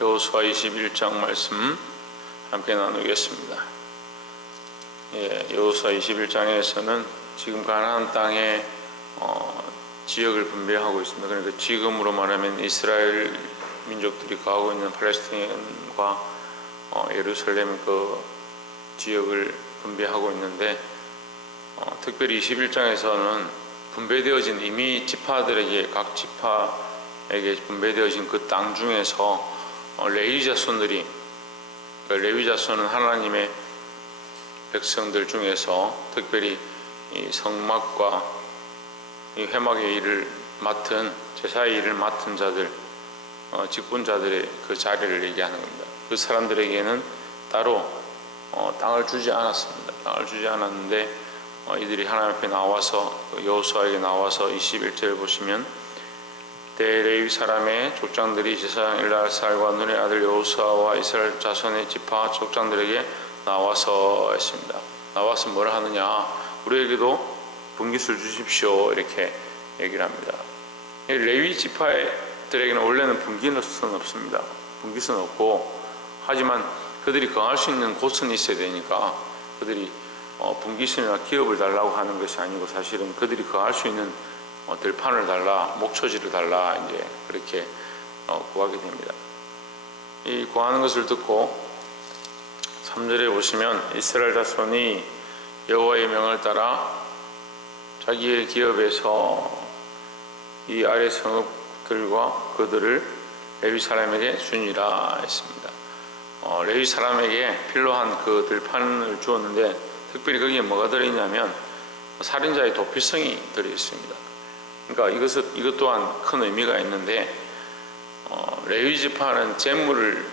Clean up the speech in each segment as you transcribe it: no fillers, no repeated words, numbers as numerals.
여호수아 21장 말씀 함께 나누겠습니다. 여호수아 21장에서는 지금 가나안 땅에 지역을 분배하고 있습니다. 그러니까 지금으로 말하면 이스라엘 민족들이 가고 있는 팔레스타인과 예루살렘 그 지역을 분배하고 있는데, 특별히 21장에서는 분배되어진 이미 지파들에게, 각 지파에게 분배되어진 그 땅 중에서 레위 자손들이, 레위 자손은 하나님의 백성들 중에서 특별히 이 성막과 이 회막의 일을 맡은, 제사의 일을 맡은 자들, 직분자들의 그 자리를 얘기하는 겁니다. 그 사람들에게는 따로 땅을 주지 않았습니다. 땅을 주지 않았는데 이들이 하나님 앞에 나와서, 여호수아에게 나와서 21절을 보시면, 때 레위 사람의 족장들이 제사장 엘르아살과 눈의 아들 여호수아와 이스라엘 자손의 지파 족장들에게 나와서 했습니다. 나와서 뭘 하느냐, 우리에게도 분깃을 주십시오, 이렇게 얘기를 합니다. 레위 지파들에게는 원래는 분깃은 없습니다. 분깃은 없고, 하지만 그들이 거할 수 있는 곳은 있어야 되니까 그들이 분깃이나 기업을 달라고 하는 것이 아니고, 사실은 그들이 거할 수 있는 들판을 달라, 목초지를 달라, 이제 그렇게 구하게 됩니다. 이 구하는 것을 듣고 3절에 보시면, 이스라엘 자손이 여호와의 명을 따라 자기의 기업에서 이 아래 성읍들과 그들을 레위 사람에게 주니라 했습니다. 레위 사람에게 필요한 그 들판을 주었는데, 특별히 거기에 뭐가 들어있냐면 살인자의 도피성이 들어있습니다. 그러니까 이것 또한 큰 의미가 있는데, 레위 지파는 제물을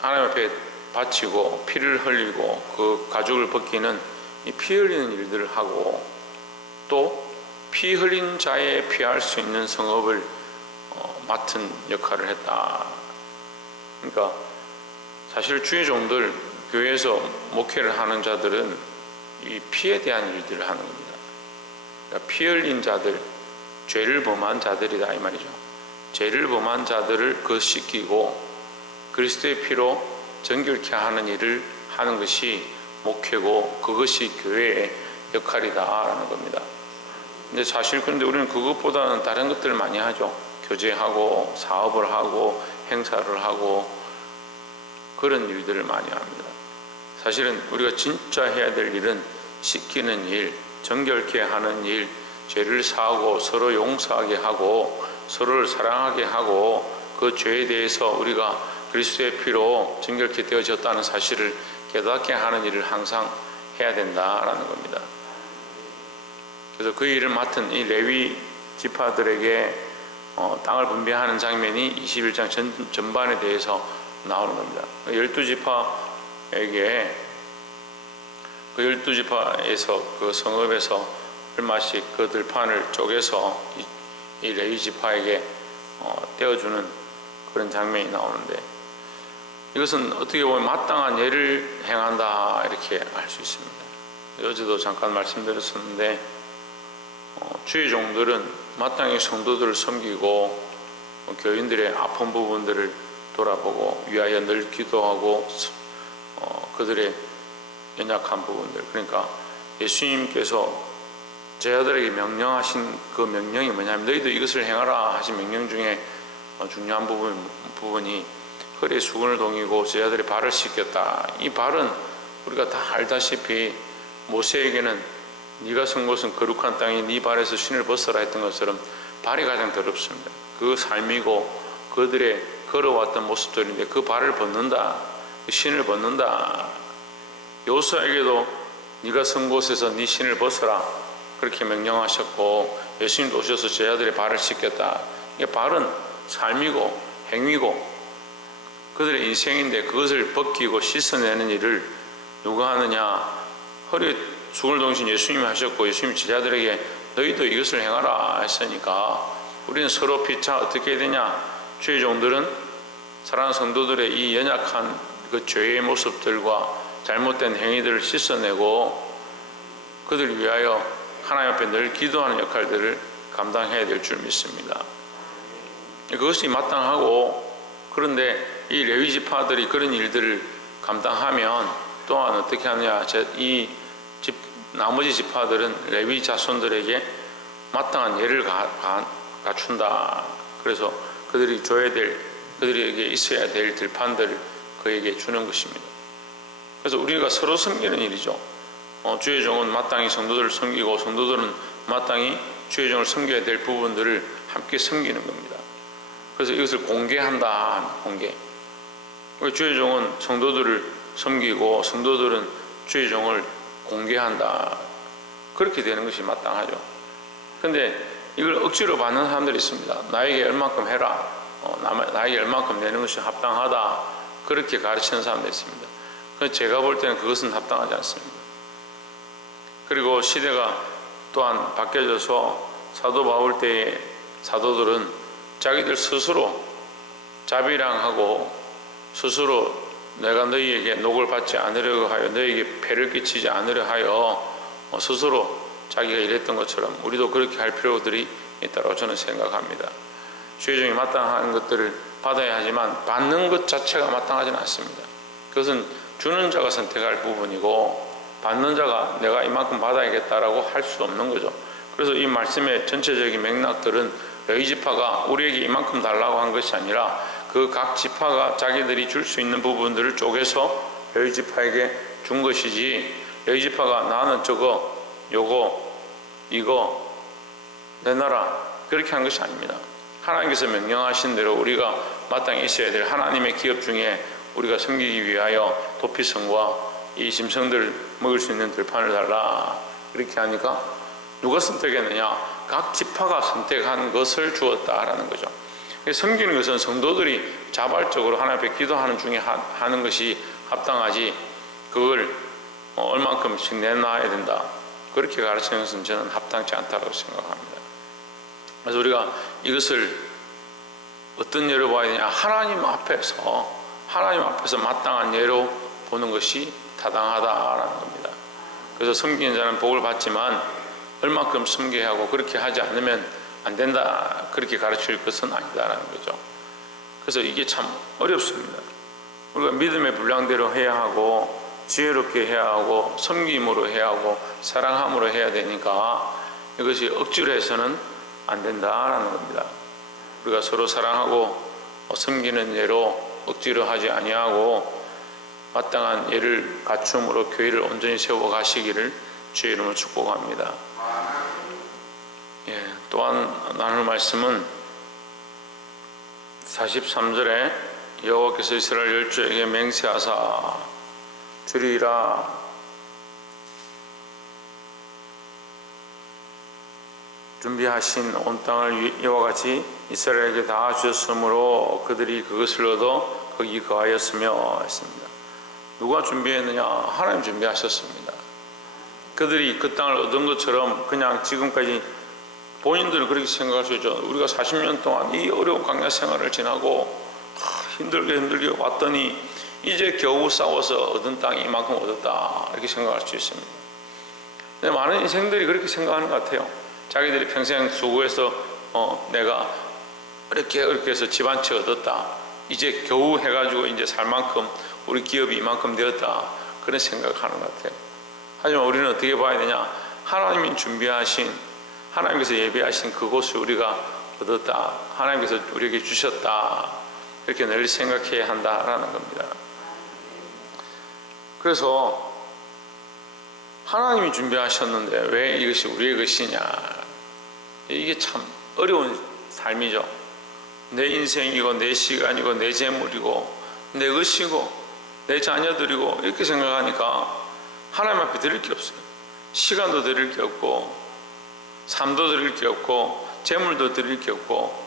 하나님 앞에 바치고 피를 흘리고 그 가죽을 벗기는 이 피 흘리는 일들을 하고, 또 피 흘린 자에 피할 수 있는 성읍을 맡은 역할을 했다. 그러니까 사실 주의 종들, 교회에서 목회를 하는 자들은 이 피에 대한 일들을 하는 겁니다. 그러니까 피 흘린 자들, 죄를 범한 자들이다 이 말이죠. 죄를 범한 자들을 그 씻기고 그리스도의 피로 정결케 하는 일을 하는 것이 목회고, 그것이 교회의 역할이다 라는 겁니다. 근데 사실 그런데 우리는 그것보다는 다른 것들을 많이 하죠. 교제하고 사업을 하고 행사를 하고 그런 일들을 많이 합니다. 사실은 우리가 진짜 해야 될 일은 씻기는 일, 정결케 하는 일, 죄를 사하고 서로 용서하게 하고 서로를 사랑하게 하고, 그 죄에 대해서 우리가 그리스도의 피로 정결케 되어졌다는 사실을 깨닫게 하는 일을 항상 해야 된다라는 겁니다. 그래서 그 일을 맡은 이 레위 지파들에게 땅을 분배하는 장면이 21장 전반에 대해서 나오는 겁니다. 12지파에게 그 12지파에서 그 성읍에서 얼마씩 그 들판을 쪼개서 이 레위 지파에게 떼어주는 그런 장면이 나오는데, 이것은 어떻게 보면 마땅한 예를 행한다 이렇게 알 수 있습니다. 어제도 잠깐 말씀드렸었는데, 주의 종들은 마땅히 성도들을 섬기고 교인들의 아픈 부분들을 돌아보고 위하여 늘 기도하고 그들의 연약한 부분들, 그러니까 예수님께서 제자들에게 명령하신 그 명령이 뭐냐면, 너희도 이것을 행하라 하신 명령 중에 중요한 부분이 허리에 수건을 동이고 제자들의 발을 씻겼다. 이 발은 우리가 다 알다시피 모세에게는 네가 선 곳은 거룩한 땅이 네 발에서 신을 벗어라 했던 것처럼 발이 가장 더럽습니다. 그 삶이고 그들의 걸어왔던 모습들인데, 그 발을 벗는다, 그 신을 벗는다. 여호수아에게도 네가 선 곳에서 네 신을 벗어라 그렇게 명령하셨고, 예수님도 오셔서 제자들의 발을 씻겼다. 이게 발은 삶이고 행위고 그들의 인생인데, 그것을 벗기고 씻어내는 일을 누가 하느냐? 허리에 수건을 동신 예수님이 하셨고, 예수님이 제자들에게 너희도 이것을 행하라 했으니까, 우리는 서로 피차 어떻게 해야 되냐? 주의 종들은 사랑하는 성도들의 이 연약한 그 죄의 모습들과 잘못된 행위들을 씻어내고 그들을 위하여 하나님 앞에 늘 기도하는 역할들을 감당해야 될 줄 믿습니다. 그것이 마땅하고 그런데 이 레위 지파들이 그런 일들을 감당하면 또한 어떻게 하느냐, 나머지 지파들은 레위 자손들에게 마땅한 예를 갖춘다. 그래서 그들이 줘야 될, 그들에게 있어야 될 들판들을 그에게 주는 것입니다. 그래서 우리가 서로 섬기는 일이죠. 주의 종은 마땅히 성도들을 섬기고 성도들은 마땅히 주의 종을 섬겨야 될 부분들을 함께 섬기는 겁니다. 그래서 이것을 공개한다. 공개. 주의 종은 성도들을 섬기고 성도들은 주의 종을 공개한다. 그렇게 되는 것이 마땅하죠. 그런데 이걸 억지로 받는 사람들이 있습니다. 나에게 얼만큼 해라, 나에게 얼만큼 내는 것이 합당하다, 그렇게 가르치는 사람들이 있습니다. 제가 볼 때는 그것은 합당하지 않습니다. 그리고 시대가 또한 바뀌어져서 사도 바울 때의 사도들은 자기들 스스로 자비랑하고 스스로 내가 너희에게 녹을 받지 않으려고 하여, 너희에게 폐를 끼치지 않으려 하여 스스로 자기가 일했던 것처럼 우리도 그렇게 할 필요들이 있다고 저는 생각합니다. 주의 종이 마땅한 것들을 받아야 하지만 받는 것 자체가 마땅하지는 않습니다. 그것은 주는 자가 선택할 부분이고 받는 자가 내가 이만큼 받아야겠다라고 할 수 없는 거죠. 그래서 이 말씀의 전체적인 맥락들은 레위 지파가 우리에게 이만큼 달라고 한 것이 아니라 그 각 지파가 자기들이 줄 수 있는 부분들을 쪼개서 레위 지파에게 준 것이지, 레위 지파가 나는 저거 요거 이거 내놔라 그렇게 한 것이 아닙니다. 하나님께서 명령하신 대로 우리가 마땅히 있어야 될 하나님의 기업 중에 우리가 섬기기 위하여 도피성과 이 짐승들 먹을 수 있는 들판을 달라, 이렇게 하니까 누가 선택했느냐? 각 지파가 선택한 것을 주었다라는 거죠. 섬기는 것은 성도들이 자발적으로 하나님 앞에 기도하는 중에 하는 것이 합당하지, 그걸 얼만큼씩 내놔야 된다, 그렇게 가르치는 것은 저는 합당치 않다고 생각합니다. 그래서 우리가 이것을 어떤 예로 봐야 되냐? 하나님 앞에서 마땅한 예로 보는 것이 타당하다라는 겁니다. 그래서 섬기는 자는 복을 받지만 얼만큼 섬겨야 하고 그렇게 하지 않으면 안 된다, 그렇게 가르칠 것은 아니다라는 거죠. 그래서 이게 참 어렵습니다. 우리가 믿음의 분량대로 해야 하고 지혜롭게 해야 하고 섬김으로 해야 하고 사랑함으로 해야 되니까 이것이 억지로 해서는 안 된다라는 겁니다. 우리가 서로 사랑하고 섬기는 예로 억지로 하지 아니하고 마땅한 예를 갖춤으로 교회를 온전히 세워 가시기를 주의 이름으로 축복합니다. 또한 나눌 말씀은 43절에 여호와께서 이스라엘 열조에게 맹세하사 주리라 준비하신 온 땅을 이와 같이 이스라엘에게 다 주셨으므로 그들이 그것을 얻어 거기 거하였으며 했습니다. 누가 준비했느냐? 하나님 준비하셨습니다. 그들이 그 땅을 얻은 것처럼 그냥 지금까지 본인들은 그렇게 생각할 수 있죠. 우리가 40년 동안 이 어려운 광야 생활을 지나고 힘들게 왔더니 이제 겨우 싸워서 얻은 땅이 이만큼 얻었다, 이렇게 생각할 수 있습니다. 근데 많은 인생들이 그렇게 생각하는 것 같아요. 자기들이 평생 수고해서 내가 이렇게 해서 집 한 채 얻었다, 이제 겨우 해가지고 이제 살 만큼 우리 기업이 이만큼 되었다, 그런 생각을 하는 것 같아요. 하지만 우리는 어떻게 봐야 되냐? 하나님이 준비하신, 하나님께서 예비하신 그곳을 우리가 얻었다, 하나님께서 우리에게 주셨다, 이렇게 늘 생각해야 한다라는 겁니다. 그래서 하나님이 준비하셨는데 왜 이것이 우리의 것이냐? 이게 참 어려운 삶이죠. 내 인생이고 내 시간이고 내 재물이고 내 것이고 내 자녀들이고 이렇게 생각하니까 하나님 앞에 드릴 게 없어요. 시간도 드릴 게 없고 삶도 드릴 게 없고 재물도 드릴 게 없고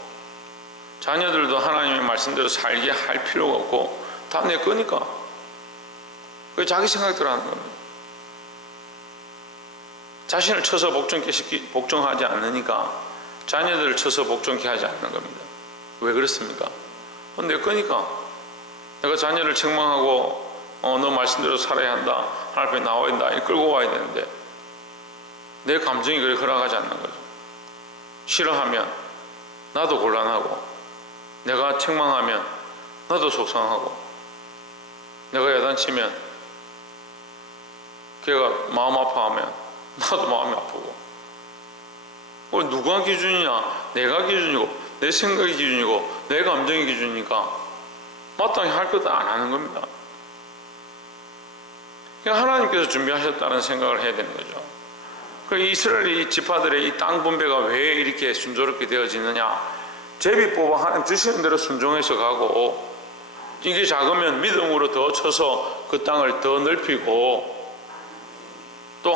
자녀들도 하나님의 말씀대로 살게 할 필요가 없고 다 내 거니까 그 자기 생각대로 하는 겁니다. 자신을 쳐서 복종하지 않으니까 자녀들을 쳐서 복종케 하지 않는 겁니다. 왜 그렇습니까? 내 거니까 내가 자녀를 책망하고 너 말씀대로 살아야 한다, 하나님 앞에 나와야 된다, 끌고 와야 되는데 내 감정이 그렇게 허락하지 않는 거죠. 싫어하면 나도 곤란하고 내가 책망하면 나도 속상하고, 내가 야단치면 걔가 마음 아파하면 나도 마음이 아프고, 누가 기준이냐? 내가 기준이고 내 생각이 기준이고 내 감정이 기준이니까 마땅히 할 것도 안 하는 겁니다. 그러니까 하나님께서 준비하셨다는 생각을 해야 되는 거죠. 이스라엘 지파들의 이 땅 분배가 왜 이렇게 순조롭게 되어지느냐? 제비 뽑아 하나님 주시는 대로 순종해서 가고, 이게 작으면 믿음으로 더 쳐서 그 땅을 더 넓히고, 또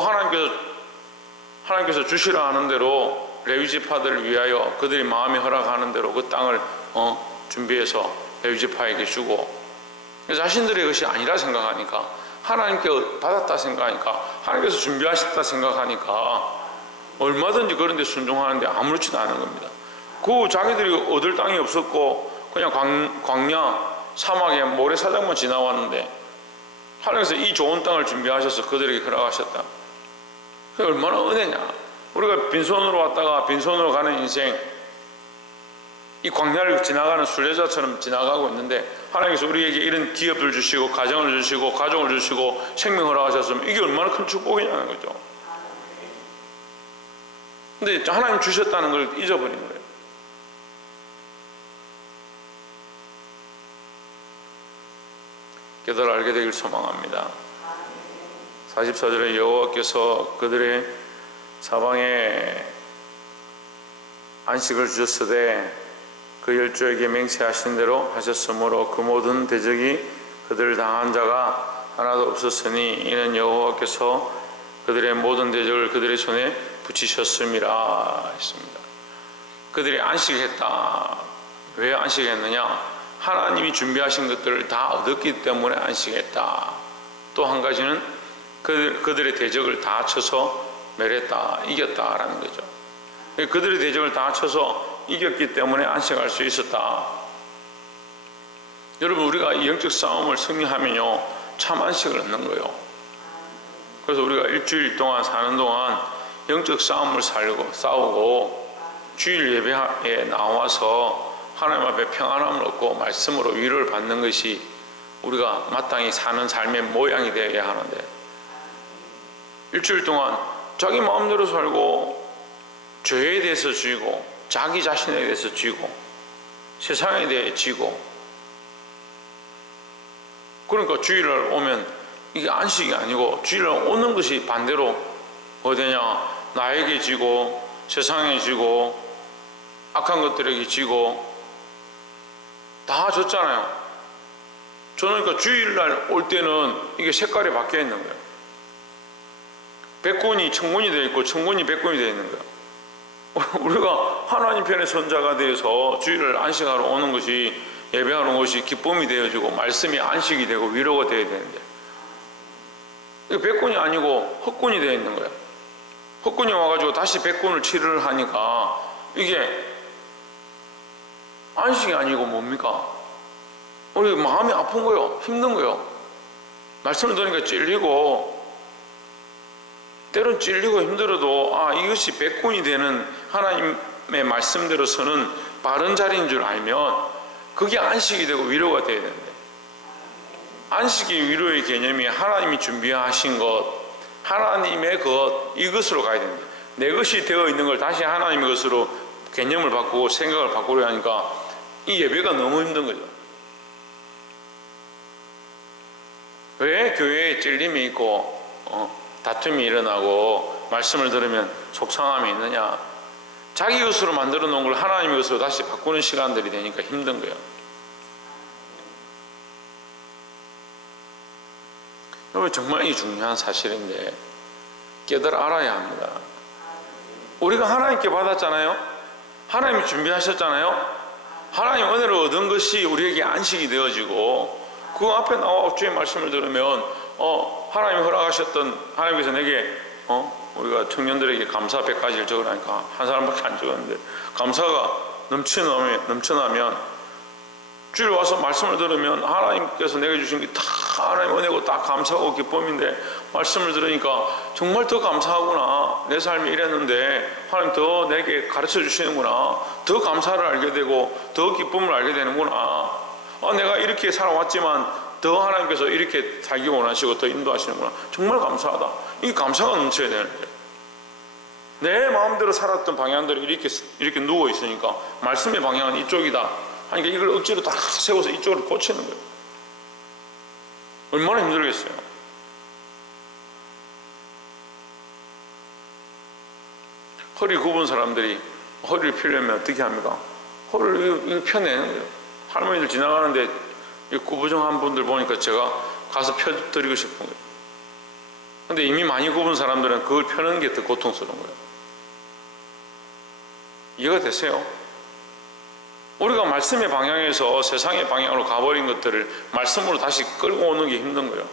하나님께서 주시라 하는 대로 레위 지파들을 위하여 그들이 마음이 허락하는 대로 그 땅을 준비해서 레위 지파에게 주고, 자신들의 것이 아니라 생각하니까, 하나님께 받았다 생각하니까, 하나님께서 준비하셨다 생각하니까 얼마든지 그런 데 순종하는데 아무렇지도 않은 겁니다. 그 자기들이 얻을 땅이 없었고 그냥 광야 사막에 모래사장만 지나왔는데 하나님께서 이 좋은 땅을 준비하셔서 그들에게 허락하셨다. 그게 얼마나 은혜냐. 우리가 빈손으로 왔다가 빈손으로 가는 인생, 이 광야를 지나가는 순례자처럼 지나가고 있는데 하나님께서 우리에게 이런 기업을 주시고 가정을 주시고 가족을 주시고 생명 허락하셨으면 이게 얼마나 큰 축복이냐는 거죠. 근데 하나님 주셨다는 걸 잊어버린 거예요. 깨달아 알게 되길 소망합니다. 44절에 여호와께서 그들의 사방에 안식을 주셨으되 그 열조에게 맹세하신 대로 하셨으므로 그 모든 대적이 그들을 당한 자가 하나도 없었으니 이는 여호와께서 그들의 모든 대적을 그들의 손에 붙이셨음이라 했습니다. 그들이 안식했다. 왜 안식했느냐? 하나님이 준비하신 것들을 다 얻었기 때문에 안식했다. 또 한 가지는 그들의 대적을 다 쳐서 멸했다, 이겼다라는 거죠. 그들의 대적을 다 쳐서 이겼기 때문에 안식할 수 있었다. 여러분, 우리가 이 영적 싸움을 승리하면요 참 안식을 얻는 거예요. 그래서 우리가 일주일 동안 사는 동안 영적 싸움을 싸우고 주일 예배에 나와서 하나님 앞에 평안함을 얻고 말씀으로 위로를 받는 것이 우리가 마땅히 사는 삶의 모양이 되어야 하는데, 일주일 동안 자기 마음대로 살고 죄에 대해서 지고 자기 자신에 대해서 지고 세상에 대해 지고, 그러니까 주일날 오면 이게 안식이 아니고 주일날 오는 것이 반대로 어디냐? 나에게 지고 세상에 지고 악한 것들에게 지고 다 졌잖아요. 저는 그러니까 주일날 올 때는 이게 색깔이 바뀌어 있는 거예요. 백군이 천군이 되어 있고 천군이 백군이 되어 있는 거예요. 우리가 하나님 편의 선자가 되어서 주일을 안식하러 오는 것이, 예배하는 것이 기쁨이 되어지고 말씀이 안식이 되고 위로가 되어야 되는데, 백군이 아니고 흑군이 되어 있는 거예요. 흑군이 와가지고 다시 백군을 치료를 하니까 이게 안식이 아니고 뭡니까? 우리 마음이 아픈 거예요. 힘든 거예요. 말씀을 들으니까 찔리고, 때론 찔리고 힘들어도 이것이 백군이 되는 하나님의 말씀대로서는 바른 자리인 줄 알면 그게 안식이 되고 위로가 되어야 되는데, 안식의 위로의 개념이 하나님이 준비하신 것, 하나님의 것, 이것으로 가야 됩니다. 내 것이 되어 있는 걸 다시 하나님의 것으로 개념을 바꾸고 생각을 바꾸려 하니까 이 예배가 너무 힘든 거죠. 왜 교회에 찔림이 있고 다툼이 일어나고 말씀을 들으면 속상함이 있느냐? 자기 것으로 만들어 놓은 걸 하나님의 것으로 다시 바꾸는 시간들이 되니까 힘든 거예요. 여러분, 정말 이 중요한 사실인데 깨달아 알아야 합니다. 우리가 하나님께 받았잖아요. 하나님이 준비하셨잖아요. 하나님 은혜를 얻은 것이 우리에게 안식이 되어지고, 그 앞에 나와 주의 말씀을 들으면 하나님이 허락하셨던, 하나님께서 내게 우리가 청년들에게 감사 100가지를 적으라니까 한 사람밖에 안 적었는데, 감사가 넘쳐나면 주일 와서 말씀을 들으면 하나님께서 내게 주신 게 다 하나님 은혜고 다 감사하고 기쁨인데, 말씀을 들으니까 정말 더 감사하구나, 내 삶이 이랬는데 하나님 더 내게 가르쳐 주시는구나, 더 감사를 알게 되고 더 기쁨을 알게 되는구나, 내가 이렇게 살아왔지만 더 하나님께서 이렇게 살기 원하시고 더 인도하시는구나. 정말 감사하다. 이 감사가 넘쳐야 되는데, 내 마음대로 살았던 방향대로 이렇게 누워 있으니까 말씀의 방향은 이쪽이다 하니까 이걸 억지로 다 세워서 이쪽으로 고치는 거예요. 얼마나 힘들겠어요. 허리 굽은 사람들이 허리를 펴려면 어떻게 합니까? 허리를 펴내는 거예요. 할머니들 지나가는데 구부정한 분들 보니까 제가 가서 펴드리고 싶은 거예요. 근데 이미 많이 굽은 사람들은 그걸 펴는 게 더 고통스러운 거예요. 이해가 되세요? 우리가 말씀의 방향에서 세상의 방향으로 가버린 것들을 말씀으로 다시 끌고 오는 게 힘든 거예요.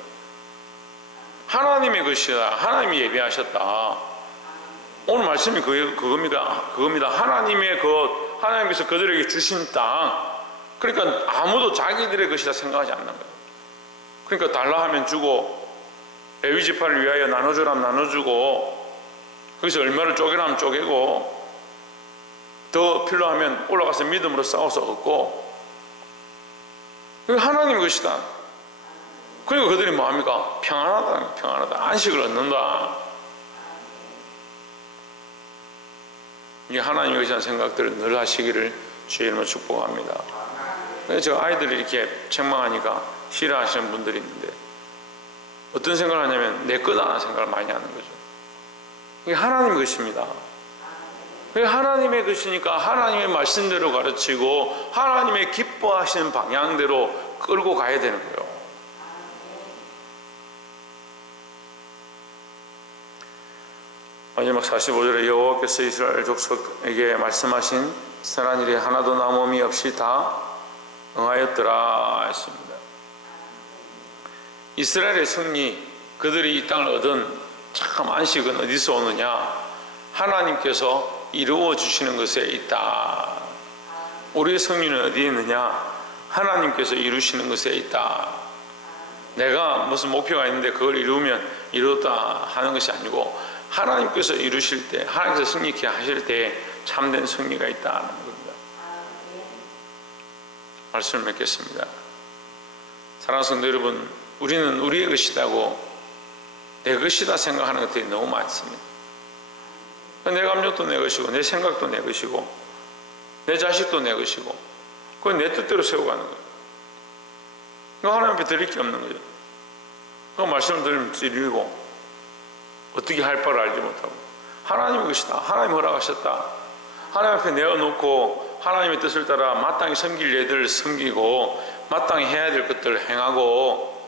하나님의 것이다. 하나님이 예비하셨다. 오늘 말씀이 그겁니다. 하나님의 것, 하나님께서 그들에게 주신 땅. 그러니까 아무도 자기들의 것이다 생각하지 않는 거예요. 그러니까 달라 하면 주고, 레위 지파를 위하여 나눠주라면 나눠주고, 거기서 얼마를 쪼개라 하면 쪼개고, 더 필요하면 올라가서 믿음으로 싸워서 얻고, 하나님의 것이다. 그리고 그들이 뭐합니까? 평안하다, 평안하다. 안식을 얻는다. 이게 하나님의 것이라는 생각들을 늘 하시기를 주의 이름으로 축복합니다. 제가 아이들이 이렇게 책망하니까 싫어하시는 분들이 있는데, 어떤 생각을 하냐면 내 거다 생각을 많이 하는 거죠. 이게 하나님의 것입니다. 하나님의 것이니까 하나님의 말씀대로 가르치고 하나님의 기뻐하시는 방향대로 끌고 가야 되는 거예요. 마지막 45절에 여호와께서 이스라엘 족속에게 말씀하신 선한 일이 하나도 남음이 없이 다 응하였더라 했습니다. 이스라엘의 승리, 그들이 이 땅을 얻은 참 안식은 어디서 오느냐? 하나님께서 이루어 주시는 것에 있다. 우리의 승리는 어디에 있느냐? 하나님께서 이루시는 것에 있다. 내가 무슨 목표가 있는데 그걸 이루면 이루었다 하는 것이 아니고, 하나님께서 이루실 때, 하나님께서 승리케 하실 때 참된 승리가 있다는 겁니다. 말씀을 맺겠습니다. 사랑하는 성도 여러분, 우리는 우리의 것이라고, 내 것이다 생각하는 것들이 너무 많습니다. 내 감정도 내 것이고, 내 생각도 내 것이고, 내 자식도 내 것이고, 그건 내 뜻대로 세워가는 거예요. 그거 하나님 앞에 드릴 게 없는 거죠. 그 말씀을 들으면 찔리고 어떻게 할 바를 알지 못하고, 하나님의 것이다, 하나님 허락하셨다, 하나님 앞에 내어놓고 하나님의 뜻을 따라 마땅히 섬길 예들을 섬기고 마땅히 해야 될 것들을 행하고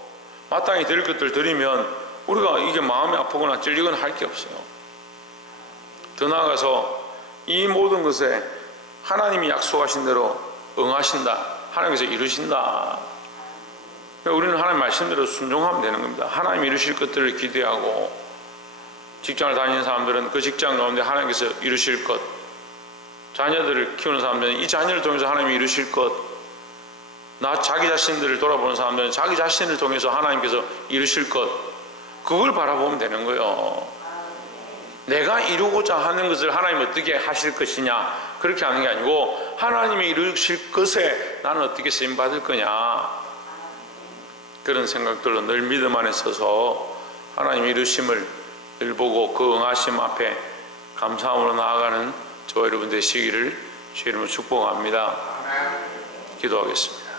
마땅히 드릴 것들을 드리면 우리가 이게 마음이 아프거나 찔리거나 할 게 없어요. 더 나아가서 이 모든 것에 하나님이 약속하신 대로 응하신다, 하나님께서 이루신다. 우리는 하나님 말씀대로 순종하면 되는 겁니다. 하나님 이루실 것들을 기대하고, 직장을 다니는 사람들은 그 직장 가운데 하나님께서 이루실 것, 자녀들을 키우는 사람들은 이 자녀를 통해서 하나님이 이루실 것, 자기 자신들을 돌아보는 사람들은 자기 자신을 통해서 하나님께서 이루실 것, 그걸 바라보면 되는 거예요. 내가 이루고자 하는 것을 하나님 어떻게 하실 것이냐, 그렇게 하는 게 아니고 하나님이 이루실 것에 나는 어떻게 쓰임받을 거냐, 그런 생각들로 늘 믿음 안에 서서 하나님 이루심을 늘 보고 그 응하심 앞에 감사함으로 나아가는 저와 여러분 되시기를 주의 이름으로 축복합니다. 기도하겠습니다.